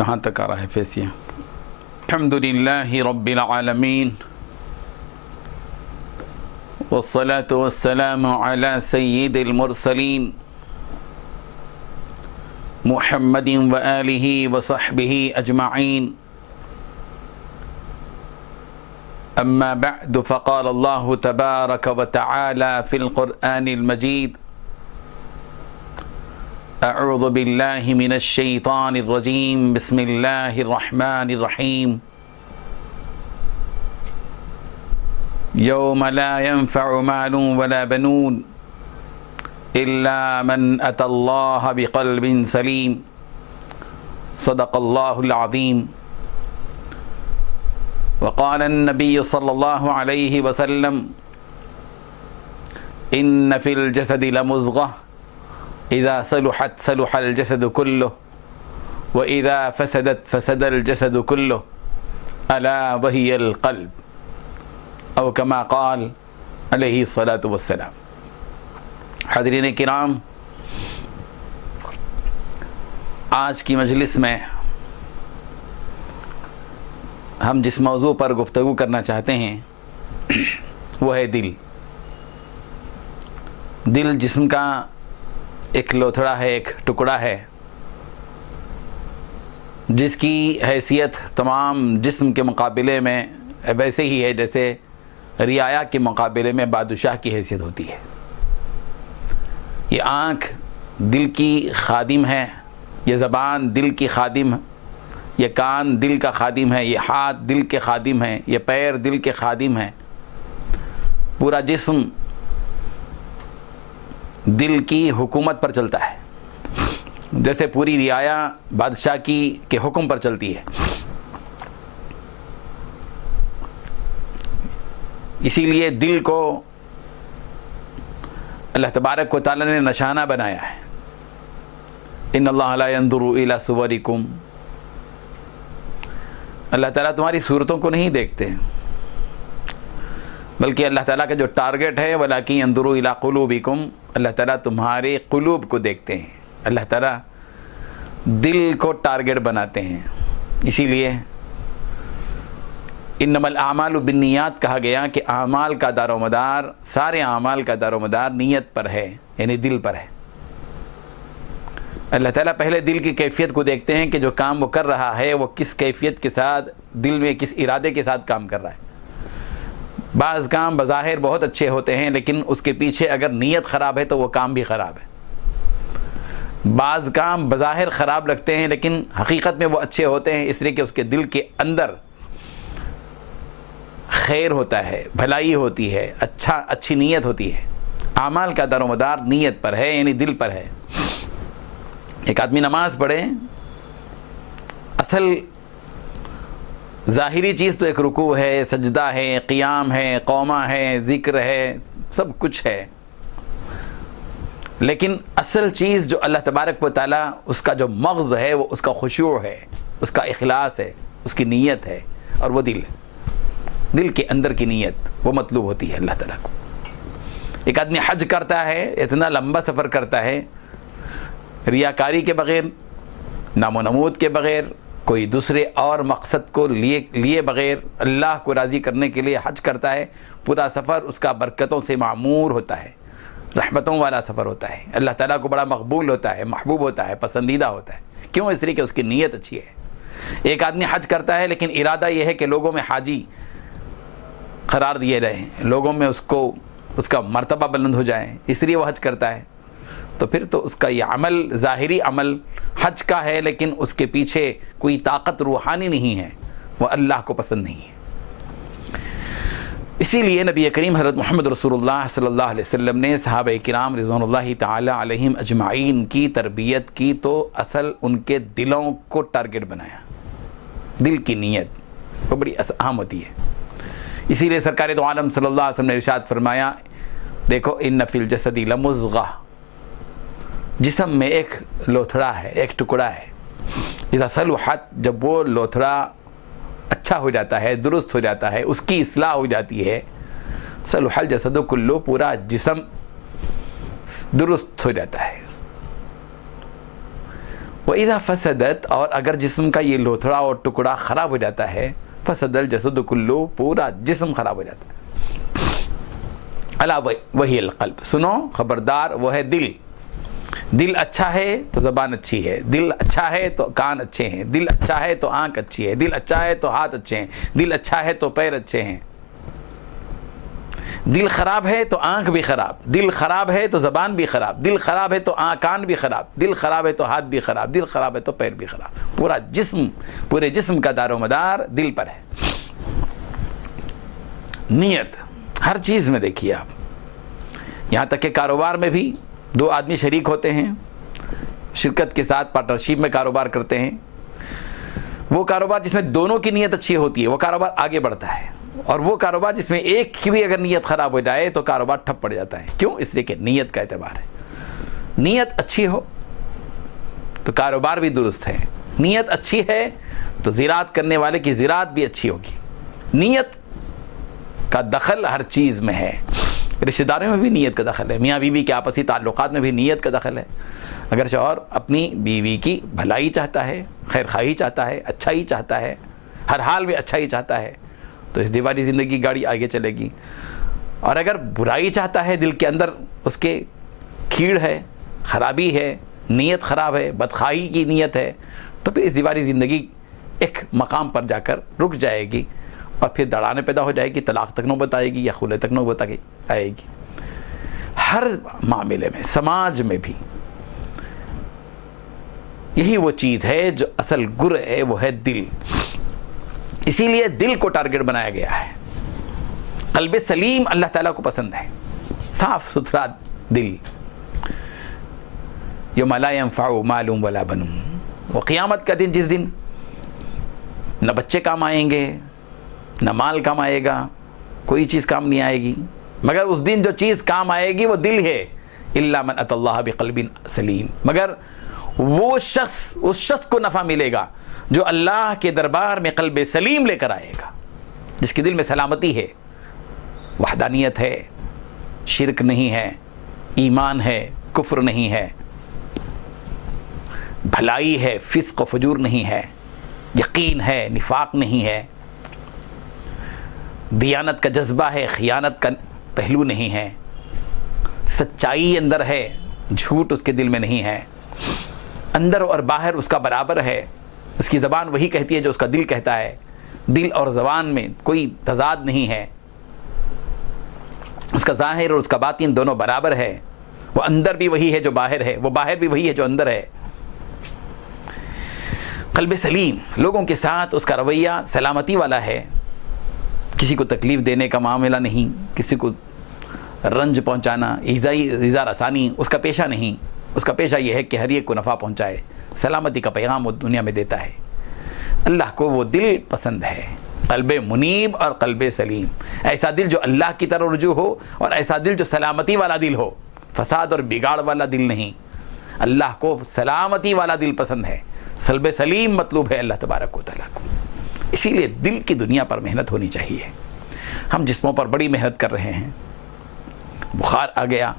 کہاں تک آ رہا ہے فیصیہ؟ الحمدللہ رب العالمین والصلاة والسلام على سید المرسلین محمد وآلہ وصحبہ اجمعین اما بعد فقال اللہ تبارک وتعالی فی القرآن المجید اعوذ باللہ من الشیطان الرجیم بسم اللہ الرحمن الرحیم یوم لا ينفع مال ولا بنون الا من اتى اللہ بقلب سلیم صدق اللہ العظیم وقال النبی صلی اللہ علیہ وسلم ان فی الجسد لمضغہ اذا صلحت صلح الجسد كله واذا فسدت فسد الجسد كله الا وهي القلب او كما قال علیہ الصلاۃ والسلام۔ حاضرین کرام، آج کی مجلس میں ہم جس موضوع پر گفتگو کرنا چاہتے ہیں وہ ہے دل۔ دل جسم کا ایک لوتھڑا ہے، ایک ٹکڑا ہے، جس کی حیثیت تمام جسم کے مقابلے میں ویسے ہی ہے جیسے رعایا کے مقابلے میں بادشاہ کی حیثیت ہوتی ہے۔ یہ آنکھ دل کی خادم ہے، یہ زبان دل کی خادم ہے، یہ کان دل کا خادم ہے، یہ ہاتھ دل کے خادم ہیں، یہ پیر دل کے خادم ہیں۔ پورا جسم دل کی حکومت پر چلتا ہے، جیسے پوری رعایا بادشاہ کے حکم پر چلتی ہے۔ اسی لیے دل کو اللہ تبارک و تعالی نے نشانہ بنایا ہے۔ ان اللہ لا ينظر الى صورکم، اللہ تعالیٰ تمہاری صورتوں کو نہیں دیکھتے، بلکہ اللہ تعالیٰ کا جو ٹارگٹ ہے وَلَكِنْ يَنْظُرُ إِلَىٰ قُلُوبِكُمْ، اللہ تعالیٰ تمہارے قلوب کو دیکھتے ہیں، اللہ تعالیٰ دل کو ٹارگٹ بناتے ہیں۔ اسی لیے انما الاعمال بالنیات کہا گیا کہ اعمال کا دار و مدار، سارے اعمال کا دار و مدار نیت پر ہے، یعنی دل پر ہے۔ اللہ تعالیٰ پہلے دل کی کیفیت کو دیکھتے ہیں کہ جو کام وہ کر رہا ہے وہ کس کیفیت کے ساتھ، دل میں کس ارادے کے ساتھ کام کر رہا ہے۔ بعض کام بظاہر بہت اچھے ہوتے ہیں لیکن اس کے پیچھے اگر نیت خراب ہے تو وہ کام بھی خراب ہے۔ بعض کام بظاہر خراب لگتے ہیں لیکن حقیقت میں وہ اچھے ہوتے ہیں، اس لیے کہ اس کے دل کے اندر خیر ہوتا ہے، بھلائی ہوتی ہے، اچھی نیت ہوتی ہے۔ اعمال کا دار و مدار نیت پر ہے، یعنی دل پر ہے۔ ایک آدمی نماز پڑھے، اصل ظاہری چیز تو ایک رکوع ہے، سجدہ ہے، قیام ہے، قومہ ہے، ذکر ہے، سب کچھ ہے، لیکن اصل چیز جو اللہ تبارک و تعالیٰ اس کا جو مغز ہے وہ اس کا خشوع ہے، اس کا اخلاص ہے، اس کی نیت ہے، اور وہ دل ہے۔ دل کے اندر کی نیت وہ مطلوب ہوتی ہے اللہ تعالیٰ کو۔ ایک آدمی حج کرتا ہے، اتنا لمبا سفر کرتا ہے، ریاکاری کے بغیر، نام و نمود کے بغیر، کوئی دوسرے اور مقصد کو لیے بغیر اللہ کو راضی کرنے کے لیے حج کرتا ہے۔ پورا سفر اس کا برکتوں سے معمور ہوتا ہے، رحمتوں والا سفر ہوتا ہے، اللہ تعالیٰ کو بڑا مقبول ہوتا ہے، محبوب ہوتا ہے، پسندیدہ ہوتا ہے۔ کیوں؟ اس لیے کہ اس کی نیت اچھی ہے۔ ایک آدمی حج کرتا ہے لیکن ارادہ یہ ہے کہ لوگوں میں حاجی قرار دیے رہے، لوگوں میں اس کا مرتبہ بلند ہو جائے، اس لیے وہ حج کرتا ہے، تو پھر تو اس کا یہ عمل، ظاہری عمل حج کا ہے لیکن اس کے پیچھے کوئی طاقت روحانی نہیں ہے، وہ اللہ کو پسند نہیں ہے۔ اسی لیے نبی کریم حضرت محمد رسول اللہ صلی اللہ علیہ وسلم نے صحابہ کرام رضوان اللہ تعالی علیہم اجمعین کی تربیت کی تو اصل ان کے دلوں کو ٹارگٹ بنایا۔ دل کی نیت وہ بڑی اہم ہوتی ہے۔ اسی لیے سرکار دو عالم صلی اللہ علیہ وسلم نے ارشاد فرمایا، دیکھو ان فی الجسد لمضغہ، جسم میں ایک لوتھڑا ہے، ایک ٹکڑا ہے، اذا صلحت، جب وہ لوتھڑا اچھا ہو جاتا ہے، درست ہو جاتا ہے، اس کی اصلاح ہو جاتی ہے، صلح الجسد کلہ، پورا جسم درست ہو جاتا ہے۔ وَإِذَا فَسَدَتْ، اور اگر جسم کا یہ لوتھڑا اور ٹکڑا خراب ہو جاتا ہے، فَسَدَ الْجَسَدُ كُلُّهُ، پورا جسم خراب ہو جاتا ہے۔ الا وہی القلب، سنو خبردار، وہ ہے دل۔ دل اچھا ہے تو زبان اچھی ہے، دل اچھا ہے تو کان اچھے ہیں، دل اچھا ہے تو آنکھ اچھی ہے، دل اچھا ہے تو ہاتھ اچھے ہیں، دل اچھا ہے تو پیر اچھے ہیں۔ دل خراب ہے تو آنکھ بھی خراب، دل خراب ہے تو زبان بھی خراب، دل خراب ہے تو کان بھی خراب، دل خراب ہے تو ہاتھ بھی خراب، دل خراب ہے تو پیر بھی خراب۔ پورا جسم، پورے جسم کا دار و مدار دل پر ہے۔ نیت ہر چیز میں دیکھیے آپ، یہاں تک کہ کاروبار میں بھی دو آدمی شریک ہوتے ہیں، شرکت کے ساتھ پارٹنرشپ میں کاروبار کرتے ہیں، وہ کاروبار جس میں دونوں کی نیت اچھی ہوتی ہے وہ کاروبار آگے بڑھتا ہے، اور وہ کاروبار جس میں ایک کی بھی اگر نیت خراب ہو جائے تو کاروبار ٹھپ پڑ جاتا ہے۔ کیوں؟ اس لیے کہ نیت کا اعتبار ہے۔ نیت اچھی ہو تو کاروبار بھی درست ہے، نیت اچھی ہے تو زراعت کرنے والے کی زراعت بھی اچھی ہوگی۔ نیت کا دخل ہر چیز میں ہے، رشتہ داروں میں بھی نیت کا دخل ہے، میاں بیوی کے آپسی تعلقات میں بھی نیت کا دخل ہے۔ اگر شوہر اپنی بیوی کی بھلائی چاہتا ہے، خیر خواہی چاہتا ہے، اچھائی چاہتا ہے، ہر حال میں اچھائی چاہتا ہے تو اس دیوالی زندگی کی گاڑی آگے چلے گی، اور اگر برائی چاہتا ہے، دل کے اندر اس کے کیڑ ہے، خرابی ہے، نیت خراب ہے، بدخواہی کی نیت ہے، تو پھر اس دیوالی زندگی ایک مقام پر جا کر رک جائے گی، اور پھر دڑانے پیدا ہو جائے گی، طلاق تک نوبت آئے گی یا خلع تک نوبت آئے گی۔ ہر معاملے میں، سماج میں بھی یہی وہ چیز ہے جو اصل گر ہے، وہ ہے دل۔ اسی لیے دل کو ٹارگٹ بنایا گیا ہے۔ قلب سلیم اللہ تعالیٰ کو پسند ہے، صاف ستھرا دل۔ یوم لا ينفع مال ولا بنون، وہ قیامت کا دن، جس دن نہ بچے کام آئیں گے، نہ مال کام آئے گا، کوئی چیز کام نہیں آئے گی، مگر اس دن جو چیز کام آئے گی وہ دل ہے۔ الا من اتى اللہ بقلب سلیم، مگر وہ شخص، اس شخص کو نفع ملے گا جو اللہ کے دربار میں قلب سلیم لے کر آئے گا، جس کے دل میں سلامتی ہے، وحدانیت ہے، شرک نہیں ہے، ایمان ہے، کفر نہیں ہے، بھلائی ہے، فسق و فجور نہیں ہے، یقین ہے، نفاق نہیں ہے، دیانت کا جذبہ ہے، خیانت کا پہلو نہیں ہے، سچائی اندر ہے، جھوٹ اس کے دل میں نہیں ہے، اندر اور باہر اس کا برابر ہے، اس کی زبان وہی کہتی ہے جو اس کا دل کہتا ہے، دل اور زبان میں کوئی تضاد نہیں ہے، اس کا ظاہر اور اس کا باطن دونوں برابر ہے، وہ اندر بھی وہی ہے جو باہر ہے، وہ باہر بھی وہی ہے جو اندر ہے۔ قلب سلیم، لوگوں کے ساتھ اس کا رویہ سلامتی والا ہے، کسی کو تکلیف دینے کا معاملہ نہیں، کسی کو رنج پہنچانا، ایذا رسانی اس کا پیشہ نہیں، اس کا پیشہ یہ ہے کہ ہر ایک کو نفع پہنچائے، سلامتی کا پیغام وہ دنیا میں دیتا ہے۔ اللہ کو وہ دل پسند ہے، قلب منیب اور قلب سلیم، ایسا دل جو اللہ کی طرف رجوع ہو، اور ایسا دل جو سلامتی والا دل ہو، فساد اور بگاڑ والا دل نہیں۔ اللہ کو سلامتی والا دل پسند ہے، قلب سلیم مطلوب ہے اللہ تبارک و تعالیٰ کو۔ اسی لیے دل کی دنیا پر محنت ہونی چاہیے۔ ہم جسموں پر بڑی محنت کر رہے ہیں، بخار آ گیا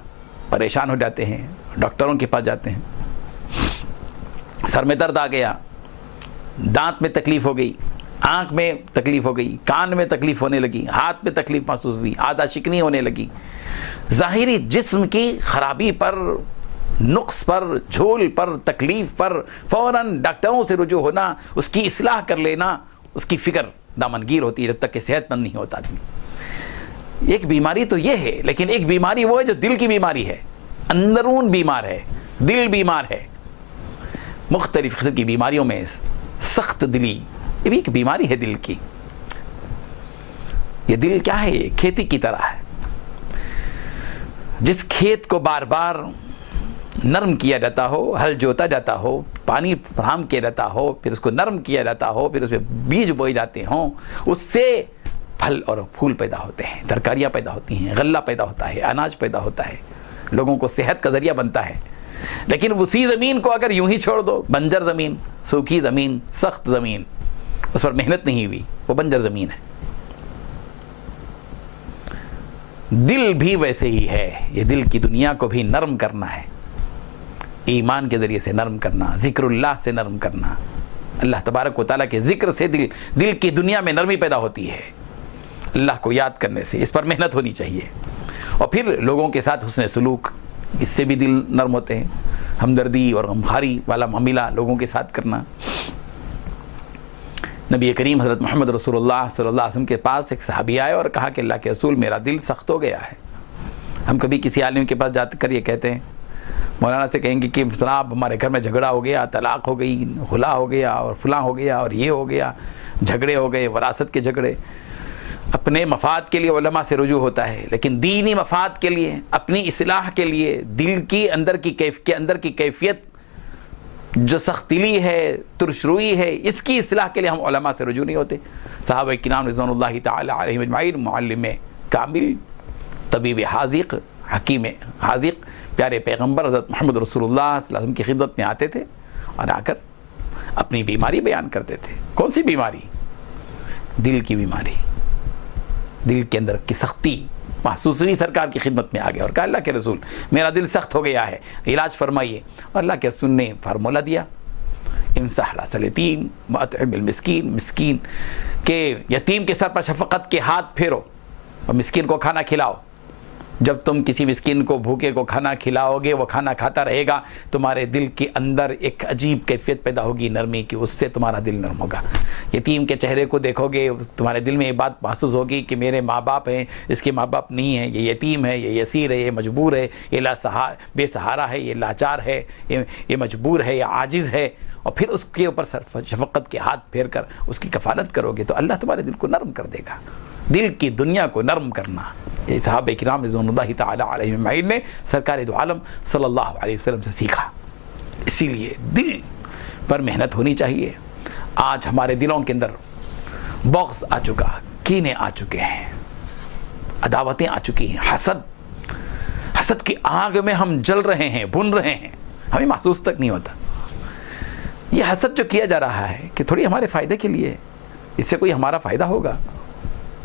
پریشان ہو جاتے ہیں، ڈاکٹروں کے پاس جاتے ہیں، سر میں درد آ گیا، دانت میں تکلیف ہو گئی، آنکھ میں تکلیف ہو گئی، کان میں تکلیف ہونے لگی، ہاتھ میں تکلیف محسوس ہوئی، آدھا شکنی ہونے لگی، ظاہری جسم کی خرابی پر، نقص پر، جھول پر، تکلیف پر فوراً ڈاکٹروں سے رجوع ہونا، اس کی اصلاح کر لینا، اس کی فکر دامنگیر ہوتی ہے جب تک کہ صحت مند نہیں ہوتا آدمی۔ ایک بیماری تو یہ ہے، لیکن ایک بیماری وہ ہے جو دل کی بیماری ہے، اندرون بیمار ہے، دل بیمار ہے۔ مختلف قسم کی بیماریوں میں سخت دلی یہ بھی ایک بیماری ہے دل کی۔ یہ دل کیا ہے؟ یہ کھیتی کی طرح ہے، جس کھیت کو بار بار نرم کیا جاتا ہو، ہل جوتا جاتا ہو، پانی فراہم کیا جاتا ہو، پھر اس کو نرم کیا جاتا ہو، پھر اس میں بیج بوئے جاتے ہوں، اس سے پھل اور پھول پیدا ہوتے ہیں، ترکاریاں پیدا ہوتی ہیں، غلہ پیدا ہوتا ہے، اناج پیدا ہوتا ہے، لوگوں کو صحت کا ذریعہ بنتا ہے۔ لیکن اسی زمین کو اگر یوں ہی چھوڑ دو، بنجر زمین، سوکھی زمین، سخت زمین، اس پر محنت نہیں ہوئی، وہ بنجر زمین ہے۔ دل بھی ویسے ہی ہے، یہ دل کی دنیا کو بھی نرم کرنا ہے، ایمان کے ذریعے سے نرم کرنا، ذکر اللہ سے نرم کرنا، اللہ تبارک و تعالیٰ کے ذکر سے دل کی دنیا میں نرمی پیدا ہوتی ہے، اللہ کو یاد کرنے سے، اس پر محنت ہونی چاہیے۔ اور پھر لوگوں کے ساتھ حسن سلوک، اس سے بھی دل نرم ہوتے ہیں، ہمدردی اور غمخواری والا معاملہ لوگوں کے ساتھ کرنا۔ نبی کریم حضرت محمد رسول اللہ صلی اللہ علیہ وسلم کے پاس ایک صحابی آئے اور کہا کہ اللہ کے رسول میرا دل سخت ہو گیا ہے۔ ہم کبھی کسی عالم کے پاس جاتے کر یہ کہتے ہیں، مولانا سے کہیں گے کہ جناب ہمارے گھر میں جھگڑا ہو گیا، طلاق ہو گئی، خلا ہو گیا اور فلاں ہو گیا اور یہ ہو گیا، جھگڑے ہو گئے، وراثت کے جھگڑے۔ اپنے مفاد کے لیے علماء سے رجوع ہوتا ہے، لیکن دینی مفاد کے لیے، اپنی اصلاح کے لیے، دل کی اندر کی کیفیت جو سخت دلی ہے، ترش روئی ہے، اس کی اصلاح کے لیے ہم علماء سے رجوع نہیں ہوتے۔ صحابہ کرام رضوان اللہ تعالی علیہم اجمعین، معلم کامل، طبیب حاذق، حکیم حاذق، پیارے پیغمبر حضرت محمد رسول اللہ صلی اللہ علیہ وسلم کی خدمت میں آتے تھے اور آ کر اپنی بیماری بیان کرتے تھے۔ کون سی بیماری؟ دل کی بیماری، دل کے اندر کی سختی محسوس ہوئی، سرکار کی خدمت میں آ گیا اور کہا اللہ کے رسول میرا دل سخت ہو گیا ہے، علاج فرمائیے۔ اور اللہ کے رسول نے فارمولہ دیا، امسح راس الیتیم واطعم المسکین، مسکین کے یتیم کے سر پر شفقت کے ہاتھ پھیرو اور مسکین کو کھانا کھلاؤ۔ جب تم کسی مسکین کو، بھوکے کو کھانا کھلاؤ گے، وہ کھانا کھاتا رہے گا، تمہارے دل کے اندر ایک عجیب کیفیت پیدا ہوگی نرمی کی، اس سے تمہارا دل نرم ہوگا۔ یتیم کے چہرے کو دیکھو گے، تمہارے دل میں یہ بات محسوس ہوگی کہ میرے ماں باپ ہیں، اس کے ماں باپ نہیں ہیں، یہ یتیم ہے، یہ یسیر ہے، یہ مجبور ہے، یہ بے سہارا ہے، یہ لاچار ہے، یہ مجبور ہے، یہ عاجز ہے۔ اور پھر اس کے اوپر شفقت کے ہاتھ پھیر کر اس کی کفالت کرو گے تو اللہ تمہارے دل کو نرم کر دے گا۔ دل کی دنیا کو نرم کرنا، یہ صحابہ کرام رضوان اللہ تعالی علیہم اجمعین نے سرکار دو عالم صلی اللہ علیہ وسلم سے سیکھا۔ اسی لیے دل پر محنت ہونی چاہیے۔ آج ہمارے دلوں کے اندر بغض آ چکا، کینے آ چکے ہیں، عداوتیں آ چکی ہیں، حسد کی آگ میں ہم جل رہے ہیں، بھن رہے ہیں، ہمیں محسوس تک نہیں ہوتا۔ یہ حسد جو کیا جا رہا ہے کہ تھوڑی ہمارے فائدے کے لیے، اس سے کوئی ہمارا فائدہ ہوگا؟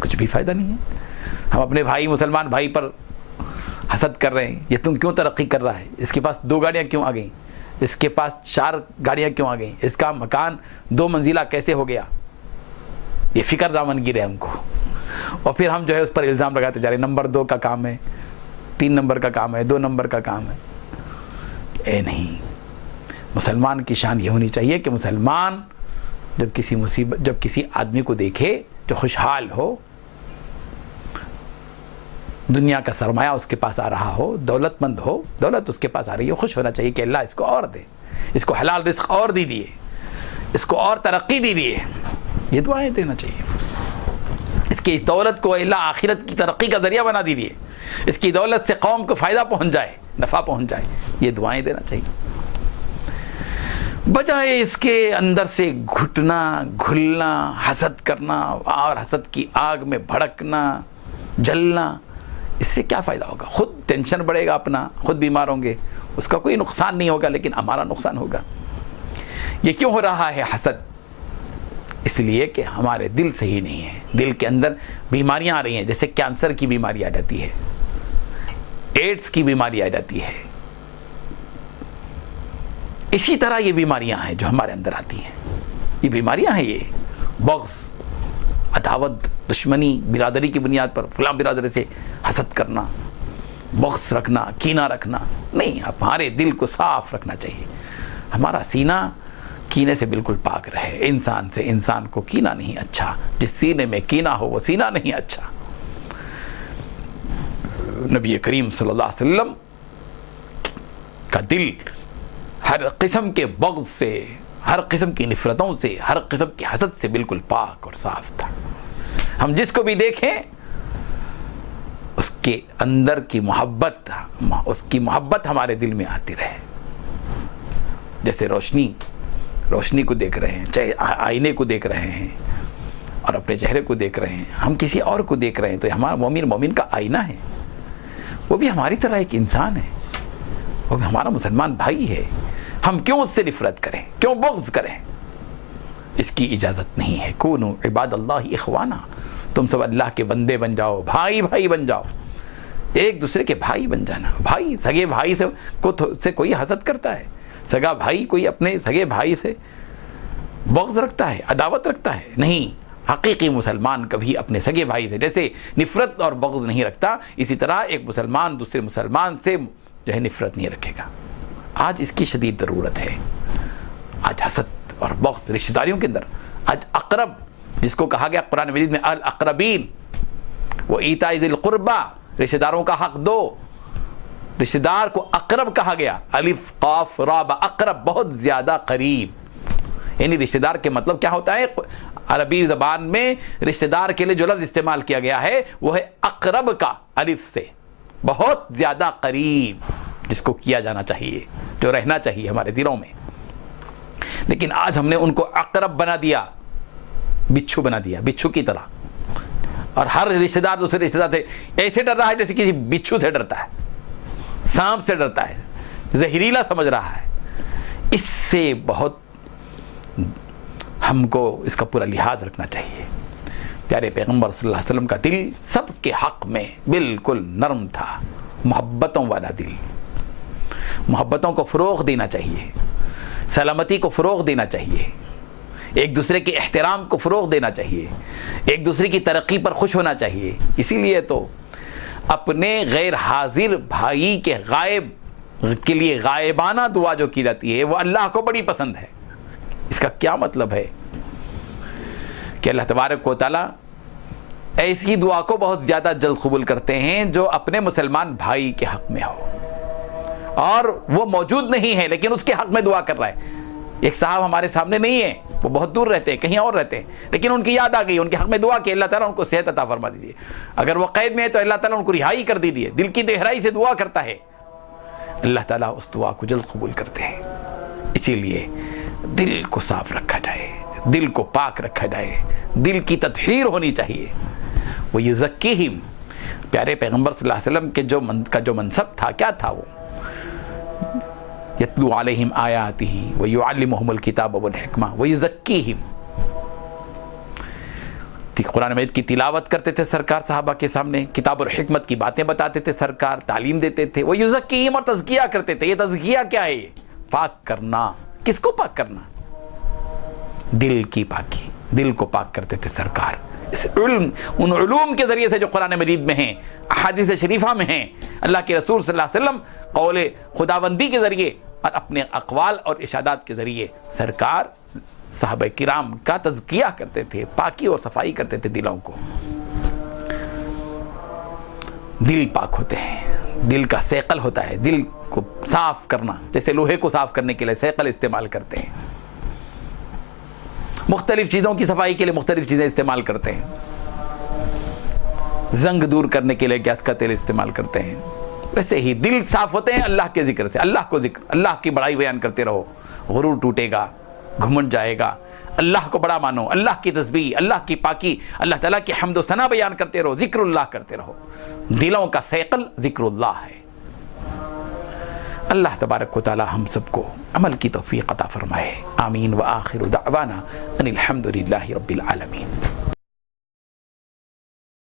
کچھ بھی فائدہ نہیں ہے۔ ہم اپنے بھائی، مسلمان بھائی پر حسد کر رہے ہیں، یہ تم کیوں ترقی کر رہا ہے، اس کے پاس 2 گاڑیاں کیوں آ گئیں، اس کے پاس 4 گاڑیاں کیوں آ گئیں، اس کا مکان 2 منزلہ کیسے ہو گیا، یہ فکر دامن گرے ہم کو۔ اور پھر ہم جو ہے اس پر الزام لگاتے جا رہے ہیں، نمبر 2 کا کام ہے، 3 نمبر کا کام ہے، 2 نمبر کا کام ہے۔ اے نہیں، مسلمان کی شان یہ ہونی چاہیے کہ مسلمان جب کسی آدمی کو دیکھے جو خوشحال ہو، دنیا کا سرمایہ اس کے پاس آ رہا ہو، دولت مند ہو، دولت اس کے پاس آ رہی ہو، خوش ہونا چاہیے کہ اللہ اس کو اور دے، اس کو حلال رزق اور دیجیے، اس کو اور ترقی دیجیے، یہ دعائیں دینا چاہیے۔ اس کی اس دولت کو اللہ آخرت کی ترقی کا ذریعہ بنا دیجیے، اس کی دولت سے قوم کو فائدہ پہنچ جائے، نفع پہنچ جائے، یہ دعائیں دینا چاہیے، بجائے اس کے اندر سے گھٹنا، گھلنا، حسد کرنا اور حسد کی آگ میں بھڑکنا، جلنا۔ اس سے کیا فائدہ ہوگا؟ خود ٹینشن بڑھے گا اپنا، خود بیمار ہوں گے، اس کا کوئی نقصان نہیں ہوگا لیکن ہمارا نقصان ہوگا۔ یہ کیوں ہو رہا ہے حسد؟ اس لیے کہ ہمارے دل صحیح نہیں ہے، دل کے اندر بیماریاں آ رہی ہیں، جیسے کینسر کی بیماری آ جاتی ہے، ایڈز کی بیماری آ جاتی ہے، اسی طرح یہ بیماریاں ہیں جو ہمارے اندر آتی ہیں، یہ بیماریاں ہیں، یہ بغض، عداوت، دشمنی، برادری کی بنیاد پر فلاں برادری سے حسد کرنا، بغض رکھنا، کینہ رکھنا نہیں۔ ہمارے دل کو صاف رکھنا چاہیے، ہمارا سینہ کینے سے بالکل پاک رہے۔ انسان سے انسان کو کینہ نہیں اچھا، جس سینے میں کینہ ہو وہ سینہ نہیں اچھا۔ نبی کریم صلی اللہ علیہ وسلم کا دل ہر قسم کے بغض سے، ہر قسم کی نفرتوں سے، ہر قسم کی حسد سے بالکل پاک اور صاف تھا۔ ہم جس کو بھی دیکھیں اس کے اندر کی محبت، اس کی محبت ہمارے دل میں آتی رہے۔ جیسے روشنی کو دیکھ رہے ہیں، چاہے آئینے کو دیکھ رہے ہیں اور اپنے چہرے کو دیکھ رہے ہیں، ہم کسی اور کو دیکھ رہے ہیں تو ہمارا مومن کا آئینہ ہے، وہ بھی ہماری طرح ایک انسان ہے، وہ بھی ہمارا مسلمان بھائی ہے۔ ہم کیوں اس سے نفرت کریں، کیوں بغض کریں؟ اس کی اجازت نہیں ہے۔ کونوا عباد اللہ اخوانا، تم سب اللہ کے بندے بن جاؤ، بھائی بھائی بن جاؤ۔ ایک دوسرے کے بھائی بن جانا. بھائی, سگے بھائی سے کوئی حسد کرتا ہے؟ سگا بھائی کوئی اپنے سگے بھائی سے بغض رکھتا ہے, عداوت رکھتا ہے؟ نہیں. حقیقی مسلمان کبھی اپنے سگے بھائی سے جیسے نفرت اور بغض نہیں رکھتا, اسی طرح ایک مسلمان دوسرے مسلمان سے جو ہے نفرت نہیں رکھے گا. آج اس کی شدید ضرورت ہے. آج حسد اور بغض رشتہ داریوں کے اندر, آج اقرب جس کو کہا گیا قرآن مجید میں الاقربین وہ ایتاء ذی القربہ, رشتہ داروں کا حق دو, رشتہ دار کو اقرب کہا گیا. الف قاف را اقرب, بہت زیادہ قریب. یعنی رشتہ دار کے مطلب کیا ہوتا ہے؟ عربی زبان میں رشتہ دار کے لیے جو لفظ استعمال کیا گیا ہے وہ ہے اقرب کا, الف سے, بہت زیادہ قریب, جس کو کیا جانا چاہیے, جو رہنا چاہیے ہمارے دلوں میں. لیکن آج ہم نے ان کو اقرب بنا دیا, بچھو بنا دیا, بچھو کی طرح. اور ہر رشتہ دار دوسرے رشتہ دار سے ایسے ڈر رہا ہے جیسے کسی بچھو سے ڈرتا ہے, سانپ سے ڈرتا ہے, زہریلا سمجھ رہا ہے. اس سے بہت ہم کو اس کا پورا لحاظ رکھنا چاہیے. پیارے پیغمبر صلی اللہ علیہ وسلم کا دل سب کے حق میں بالکل نرم تھا, محبتوں والا دل. محبتوں کو فروغ دینا چاہیے, سلامتی کو فروغ دینا چاہیے, ایک دوسرے کے احترام کو فروغ دینا چاہیے, ایک دوسرے کی ترقی پر خوش ہونا چاہیے. اسی لیے تو اپنے غیر حاضر بھائی کے غائب کے لیے غائبانہ دعا جو کی جاتی ہے وہ اللہ کو بڑی پسند ہے. اس کا کیا مطلب ہے کہ اللہ تبارک و تعالیٰ ایسی دعا کو بہت زیادہ جلد قبول کرتے ہیں جو اپنے مسلمان بھائی کے حق میں ہو, اور وہ موجود نہیں ہے لیکن اس کے حق میں دعا کر رہا ہے. ایک صاحب ہمارے سامنے نہیں ہے, وہ بہت دور رہتے ہیں, کہیں اور رہتے ہیں, لیکن ان کی یاد آ گئی, ان کے حق میں دعا کہ اللہ تعالیٰ ان کو صحت عطا فرما دیجیے. اگر وہ قید میں ہے تو اللہ تعالیٰ ان کو رہائی کر دیجیے. دل کی گہرائی سے دعا کرتا ہے, اللہ تعالیٰ اس دعا کو جلد قبول کرتے ہیں. اسی لیے دل کو صاف رکھا جائے, دل کو پاک رکھا جائے, دل کی تطہیر ہونی چاہیے. وہ یزکیہم, پیارے پیغمبر صلی اللہ علیہ وسلم کے جو منصب تھا, کیا تھا وہ؟ یتلو علیہم آیاتہ ویعلمہم الکتاب والحکمہ ویزکیہم. قرآن مجید کی تلاوت کرتے تھے سرکار صحابہ کے سامنے, کتاب اور حکمت کی باتیں بتاتے تھے سرکار, تعلیم دیتے تھے. ویزکیہم, اور تزکیہ کرتے تھے. یہ تزکیہ کیا ہے؟ یہ پاک کرنا. کس کو پاک کرنا؟ دل کی پاکی, دل کو پاک کرتے تھے سرکار. اس علم, ان علوم کے ذریعے سے جو قرآن مجید میں ہیں, احادیث شریفہ میں ہیں, اللہ کے رسول صلی اللہ علیہ وسلم قول خداوندی کے ذریعے اور اپنے اقوال اور ارشادات کے ذریعے سرکار صحابہ کرام کا تزکیہ کرتے تھے, پاکی اور صفائی کرتے تھے دلوں کو. دل پاک ہوتے ہیں, دل کا سیقل ہوتا ہے, دل کو صاف کرنا, جیسے لوہے کو صاف کرنے کے لیے سیقل استعمال کرتے ہیں, مختلف چیزوں کی صفائی کے لیے مختلف چیزیں استعمال کرتے ہیں, زنگ دور کرنے کے لیے گیس کا تیل استعمال کرتے ہیں. ویسے ہی دل صاف ہوتے ہیں اللہ کے ذکر سے. اللہ کو ذکر, اللہ کی بڑائی بیان کرتے رہو, غرور ٹوٹے گا, گھمنڈ جائے گا. اللہ کو بڑا مانو, اللہ کی تسبیح, اللہ کی پاکی, اللہ تعالیٰ کی حمد و ثنا بیان کرتے رہو, ذکر اللہ کرتے رہو. دلوں کا سیقل ذکر اللہ ہے. اللہ تبارک و تعالی ہم سب کو عمل کی توفیق عطا فرمائے. آمین. وآخر دعوانا ان الحمد للہ رب العالمین.